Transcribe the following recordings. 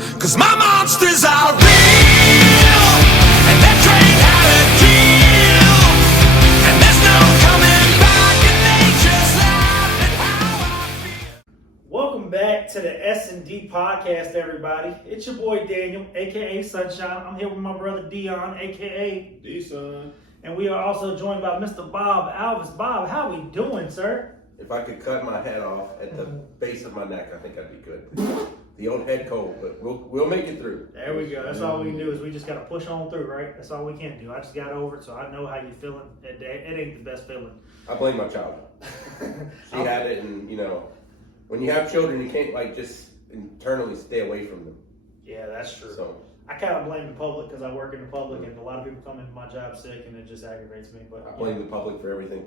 'cause my monsters are real, and that train had a kill, and there's no coming back, and they just laugh at how I feel. Welcome back to the S&D podcast, everybody. It's your boy Daniel, aka Sunshine. I'm here with my brother Dion, aka D-Son. and we are also joined by Mr. Bob Alvis. Bob, how we doing, sir? If I could cut my head off at the base of my neck, I think I'd be good. The old head cold, but we'll make it through. There we go. That's all we can do is we just gotta push on through, right? That's all we can do. I just got over it, so I know how you're feeling. It ain't the best feeling. I blame my child. She had it, and when you have children, you can't just internally stay away from them. Yeah, that's true. So I kind of blame the public because I work in the public, and a lot of people come into my job sick, and it just aggravates me. But I blame the public for everything.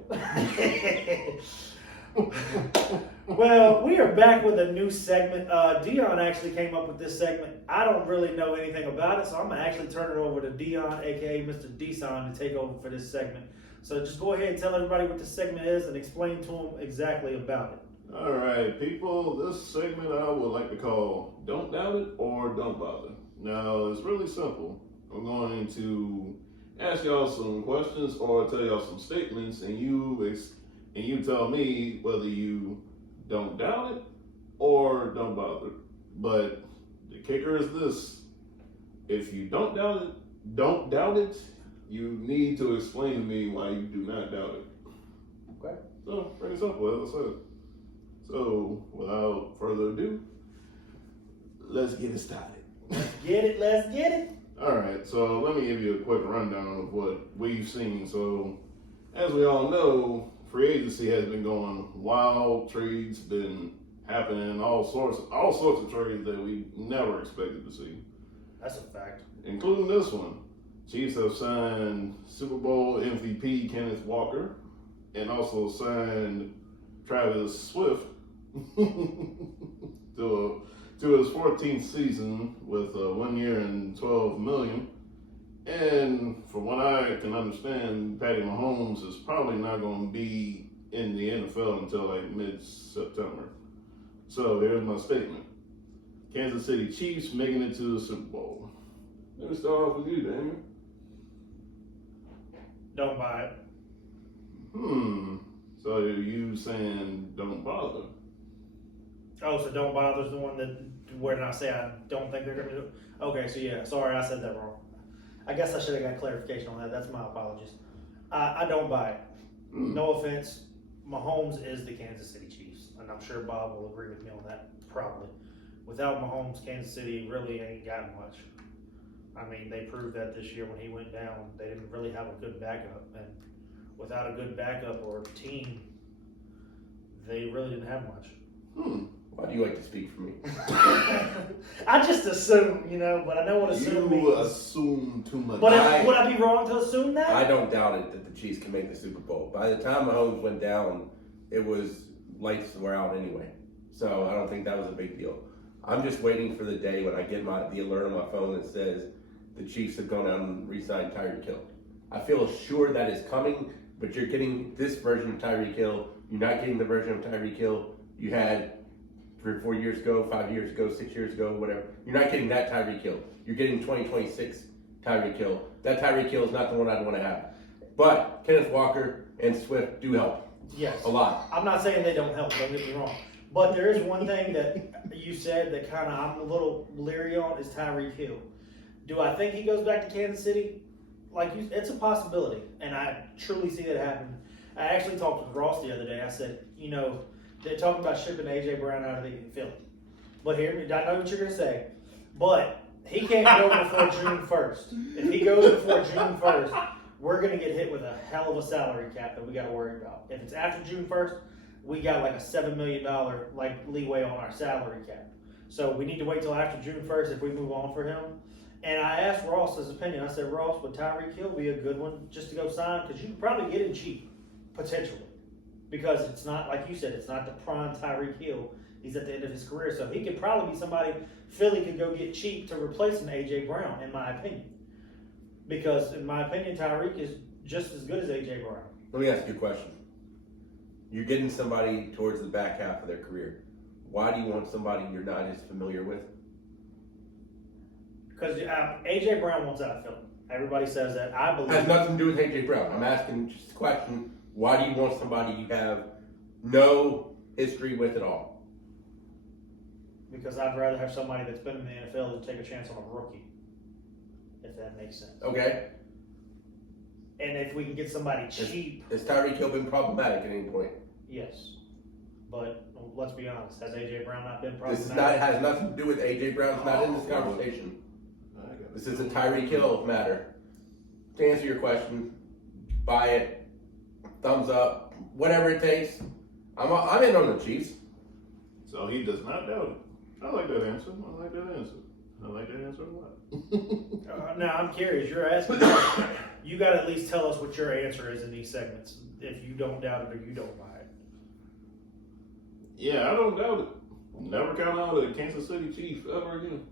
Well, we are back with a new segment. Dion actually came up with this segment. I don't really know anything about it, so I'm going to actually turn it over to Dion, aka Mr. D-Son, to take over for this segment. So just go ahead and tell everybody what this segment is and explain to them exactly about it. All right, people, this segment I would like to call Don't Doubt It or Don't Bother. Now, it's really simple. I'm going to ask y'all some questions or tell y'all some statements, and you tell me whether you don't doubt it or don't bother. But the kicker is this: if you don't doubt it, you need to explain to me why you do not doubt it. Okay. So pretty simple, as I said. So without further ado, let's get it started. Let's get it. All right, so let me give you a quick rundown of what we've seen. So as we all know, free agency has been going wild. Trades been happening, all sorts of trades that we never expected to see, That's a fact. including this one. Chiefs have signed Super Bowl MVP Kenneth Walker and also signed Travis Swift to his 14th season with 1 year and $12 million. And from what I can understand, Patty Mahomes is probably not going to be in the NFL until like mid-September. So here's my statement. Kansas City Chiefs making it to the Super Bowl. Let me start off with you, Damon. Don't buy it. So you saying don't bother? Oh, so don't bother is the one that, where did I say I don't think they're going to do it? Okay, so yeah, sorry, I said that wrong. I guess I should have got clarification on that. That's my apologies. I don't buy it. No offense. Mahomes is the Kansas City Chiefs, and I'm sure Bob will agree with me on that, probably. Without Mahomes, Kansas City really ain't got much. I mean, they proved that this year when he went down. They didn't really have a good backup, and without a good backup or team, they really didn't have much. Why do you like to speak for me? I just assume, but I know what assume means. You assume too much. But would I be wrong to assume that? I don't doubt it that the Chiefs can make the Super Bowl. By the time Mahomes went down, it was lights were out anyway. So I don't think that was a big deal. I'm just waiting for the day when I get the alert on my phone that says the Chiefs have gone out and re-signed Tyreek Hill. I feel sure that is coming, but you're getting this version of Tyreek Hill. You're not getting the version of Tyreek Hill you had 3 or 4 years ago, 5 years ago, 6 years ago, whatever. You're not getting that Tyreek Hill. You're getting 2026 Tyreek Hill. That Tyreek Hill is not the one I'd want to have. But Kenneth Walker and Swift do help. Yes. A lot. I'm not saying they don't help, don't get me wrong. But there is one thing that you said that kind of I'm a little leery on is Tyreek Hill. Do I think he goes back to Kansas City? It's a possibility, and I truly see that happen. I actually talked with Ross the other day. I said, they're talking about shipping A.J. Brown out of the Philly. But hear me, I know what you're going to say. But he can't go before June 1st. If he goes before June 1st, we're going to get hit with a hell of a salary cap that we got to worry about. If it's after June 1st, we got like a $7 million leeway on our salary cap. So we need to wait till after June 1st if we move on for him. And I asked Ross his opinion. I said, Ross, would Tyreek Hill be a good one just to go sign? Because you could probably get him cheap, potentially. Because it's not, like you said, it's not the prime Tyreek Hill. He's at the end of his career. So he could probably be somebody Philly could go get cheap to replace an A.J. Brown, in my opinion. Because, in my opinion, Tyreek is just as good as A.J. Brown. Let me ask you a question. You're getting somebody towards the back half of their career. Why do you want somebody you're not as familiar with? Because AJ Brown wants out of Philly. Everybody says that. I believe. Has nothing to do with AJ Brown. I'm asking just a question. Why do you want somebody you have no history with at all? Because I'd rather have somebody that's been in the NFL than take a chance on a rookie. If that makes sense. Okay. And if we can get somebody cheap. Has Tyreek Hill been problematic at any point? Yes. But let's be honest. Has AJ Brown not been This problematic? has nothing to do with AJ Brown. It's not in this conversation. This is a Tyreek Hill matter. To answer your question, buy it, thumbs up, whatever it takes. I'm in on the Chiefs. So he does not doubt it. I like that answer. I like that answer a lot. Now I'm curious. You're asking. You got to at least tell us what your answer is in these segments. If you don't doubt it or you don't buy it. Yeah, I don't doubt it. Never count out a Kansas City Chief ever again.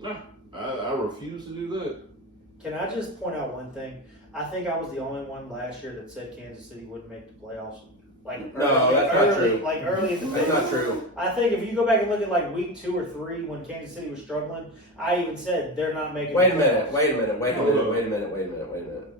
No, I refuse to do that. Can I just point out one thing? I think I was the only one last year that said Kansas City wouldn't make the playoffs. No, that's not true. Like early in the That's not true. I think if you go back and look at like week 2 or 3 when Kansas City was struggling, I even said they're not making. Wait a the minute. playoffs. Wait a minute.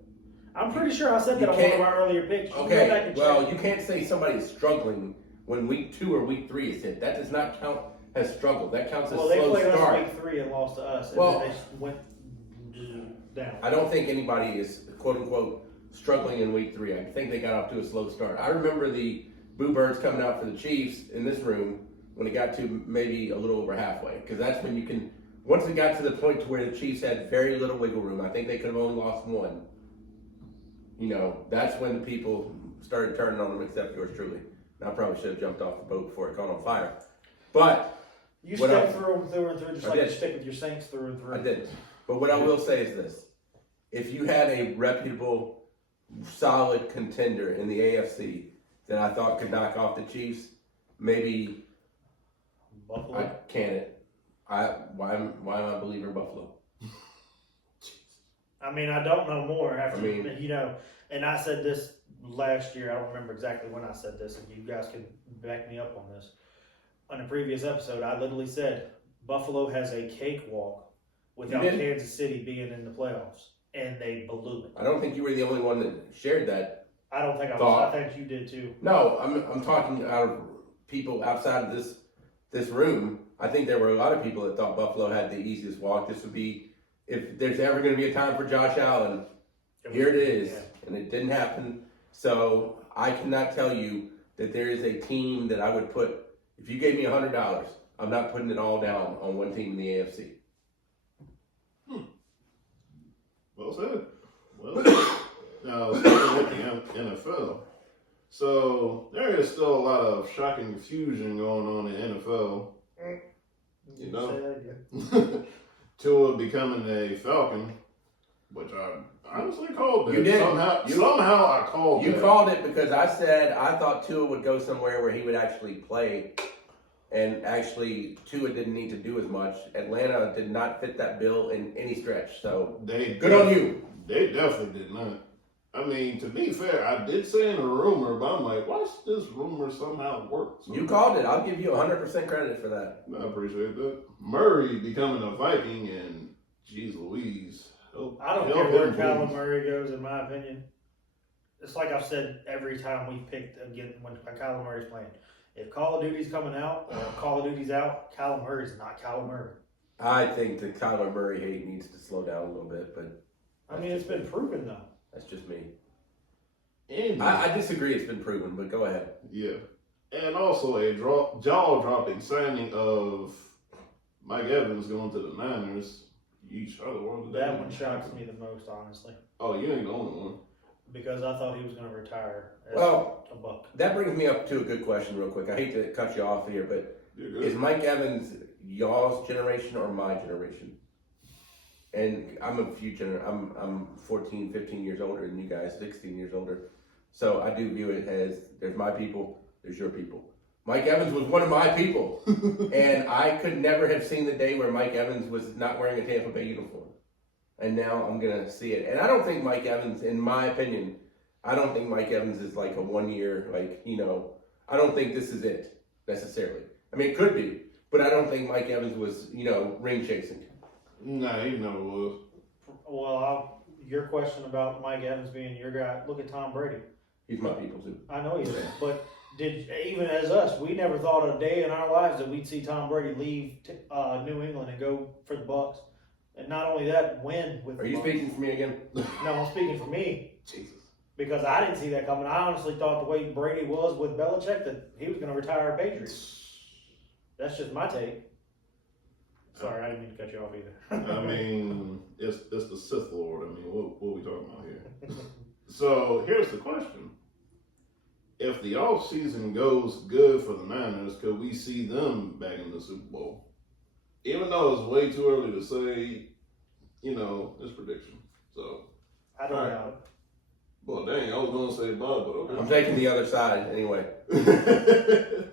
I'm pretty sure I said that on one of our earlier picks. You can go back Okay, and well, check. you can't say somebody's struggling when week 2 or week 3 is hit. That does not count as struggle. That counts as Well, they slow played us start. week 3 and lost to us, and Well, then they went down. I don't think anybody is quote unquote struggling in week 3. I think they got off to a slow start. I remember the Boo Birds coming out for the Chiefs in this room when it got to maybe a little over halfway, because that's when you can. Once it got to the point to where the Chiefs had very little wiggle room, I think they could have only lost one. You know, that's when the people started turning on them, except yours truly. And I probably should have jumped off the boat before it caught on fire. But You what stick I- through and through, just I like you did. stick with your Saints through and through. I didn't. But what I will say is this. If you had a reputable, solid contender in the AFC that I thought could knock off the Chiefs, maybe Buffalo. I can't. Why am I a believer in Buffalo? I mean, I don't know more after, I mean- you know, and I said this last year. I don't remember exactly when I said this, and you guys can back me up on this. On a previous episode, I literally said Buffalo has a cakewalk without You did. Kansas City being in the playoffs, and they blew it. I don't think you were the only one that shared that. I don't think I was. Thought. I think you did too. No, I'm talking out of people outside of this room. I think there were a lot of people that thought Buffalo had the easiest walk. This would be, if there's ever going to be a time for Josh Allen, here it is. Yeah. And it didn't happen. So I cannot tell you that there is a team that I would put, if you gave me $100, I'm not putting it all down on one team in the AFC. Well said. Well said. Now, speaking with the NFL, so there is still a lot of shocking confusion going on in NFL. You know? Say that again. Tua becoming a Falcon, which I honestly called that. You did. Somehow I called You that. called it because I said I thought Tua would go somewhere where he would actually play. And actually, Tua didn't need to do as much. Atlanta did not fit that bill in any stretch. So, good on you. They definitely did not. I mean, to be fair, I did say in a rumor, but I'm like, watch this rumor somehow work. You called it. I'll give you 100% credit for that. I appreciate that. Murray becoming a Viking, and geez Louise. I don't care where Kyler Murray goes, in my opinion. It's like I've said every time we've picked again when Kyler Murray's playing. If Call of Duty's coming out or Call of Duty's out, Kyler Murray's not Kyler Murray. I think the Kyler Murray hate needs to slow down a little bit, but I mean, it's been proven though. that's just me. And I disagree it's been proven, but go ahead. yeah. And also a jaw-dropping signing of Mike Evans going to the Niners. Yeesh, how the world did That one shocks me the most, honestly, Oh, you ain't the only one. because I thought he was going to retire as Well, a Buck. that brings me up to a good question real quick. I hate to cut you off here, but You're good. is Mike Evans y'all's generation or my generation? And I'm I'm 14, 15 years older than you guys, 16 years older. So I do view it as there's my people, there's your people. Mike Evans was one of my people. And I could never have seen the day where Mike Evans was not wearing a Tampa Bay uniform. And now I'm going to see it. And I don't think Mike Evans, in my opinion, I don't think Mike Evans is like a 1 year, I don't think this is it necessarily. I mean, it could be, but I don't think Mike Evans was, ring chasing. Nah, he never was. Well, your question about Mike Evans being your guy, look at Tom Brady. He's my people too. I know he is, but even as us, we never thought a day in our lives that we'd see Tom Brady leave New England and go for the Bucks, and not only that, win with. Are the you Bucks. speaking for me again? No, I'm speaking for me Jesus. because I didn't see that coming. I honestly thought the way Brady was with Belichick that he was going to retire a Patriots. That's just my take. Sorry, I didn't mean to cut you off either. I mean, it's the Sith Lord. I mean, what are we talking about here? So here's the question. If the offseason goes good for the Niners, could we see them back in the Super Bowl? Even though it's way too early to say, this prediction. So I don't know. well, dang, I was gonna say Bob, but okay. I'm taking the other side anyway.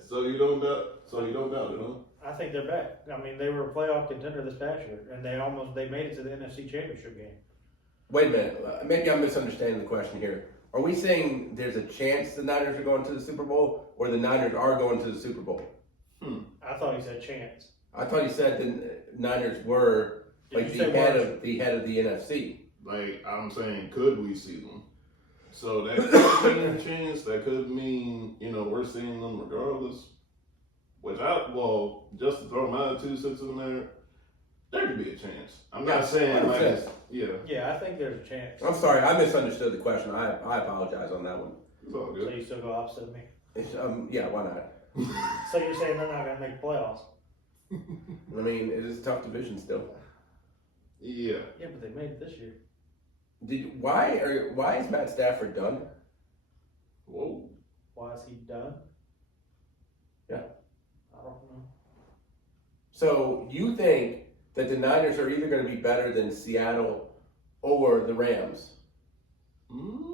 So you don't doubt it, huh? I think they're back. I mean, they were a playoff contender this past year, and they made it to the NFC Championship game. Wait a minute. Maybe I'm misunderstanding the question here. Are we saying there's a chance the Niners are going to the Super Bowl, or the Niners are going to the Super Bowl? I thought he said chance. I thought you said the Niners were like Did you the say head were? of the NFC. Like I'm saying, could we see them? So that could mean a chance. That could mean we're seeing them regardless. Just to throw my 2 cents in there could be a chance. I'm not saying like sense. Yeah, I think there's a chance. I'm sorry, I misunderstood the question. I apologize on that one. It's all So good. you still go opposite of me. Yeah, why not? So you're saying they're not going to make playoffs? I mean, it is a tough division still. Yeah. Yeah, but they made it this year. Why is Matt Stafford done? Whoa. Why is he done? Yeah. I don't know. So you think that the Niners are either going to be better than Seattle or the Rams? Mm.